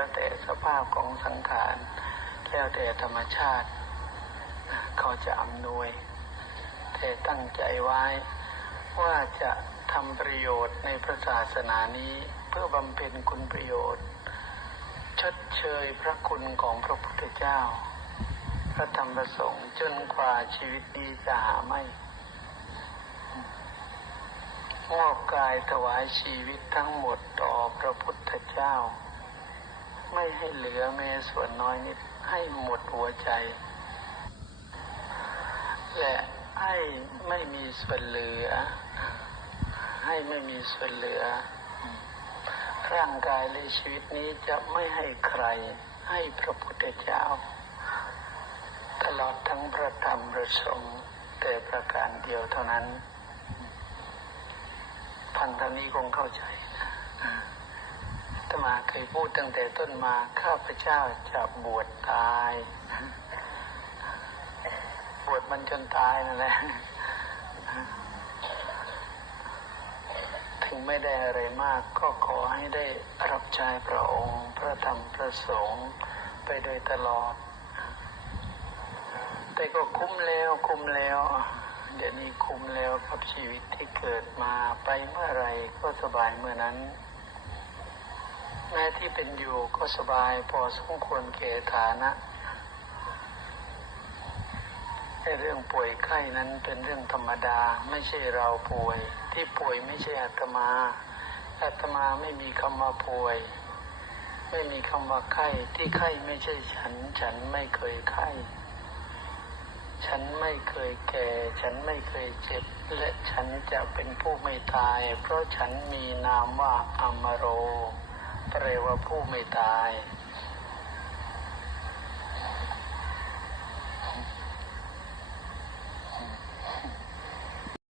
แล้วแต่สภาพของสังขาร แล้วแต่ธรรมชาติ เขาจะอำนวย แต่ตั้งใจไว้ ว่าจะทำประโยชน์ในพระศาสนานี้เพื่อบำเพ็ญคุณประโยชน์ ชดเชยพระคุณของพระพุทธเจ้า พระธรรมประสงค์จนกว่าชีวิตนี้จะหาไม่มอบกายถวายชีวิตทั้งหมดต่อพระพุทธเจ้า ไม่ให้เหลือแม้ส่วนน้อยนิดให้หมดหัวใจ และให้ไม่มีส่วนเหลือ ให้ไม่มีส่วนเหลือ ร่างกายและชีวิตนี้จะไม่ให้ใครให้พระพุทธเจ้า ตลอดทั้งพระธรรมพระสงฆ์แต่ประการเดียวเท่านั้น ฟังเท่านี้คงเข้าใจนะ ตมาเคยพูดตั้งแต่ต้นมาข้าพเจ้าจะบวชตาย บวชมันจนตายนั่นแหละถึงไม่ได้อะไรมากก็ขอให้ได้รับใช้พระองค์ พระธรรมพระสงฆ์ไปโดยตลอด แต่ก็คุ้มแล้วคุ้มแล้วเดี๋ยวนี้คุ้มแล้วกับชีวิตที่เกิดมาไปเมื่อไรก็สบายเมื่อนั้น แม้ที่เป็นอยู่ก็สบายพอสมควรเกฐานะไอ้เรื่องป่วยไข้นั้นเป็นเรื่องธรรมดาไม่ใช่เราป่วย ที่ป่วยไม่ใช่อาตมาอาตมาไม่มีคำว่าป่วย ไม่มีคำว่าไข้ที่ไข้ไม่ใช่ฉัน ฉันไม่เคยไข้ ฉันไม่เคยแก่ ฉันไม่เคยเจ็บ และฉันจะเป็นผู้ไม่ตาย เพราะฉันมีนามว่าอมโร แปลว่าผู้ไม่ตาย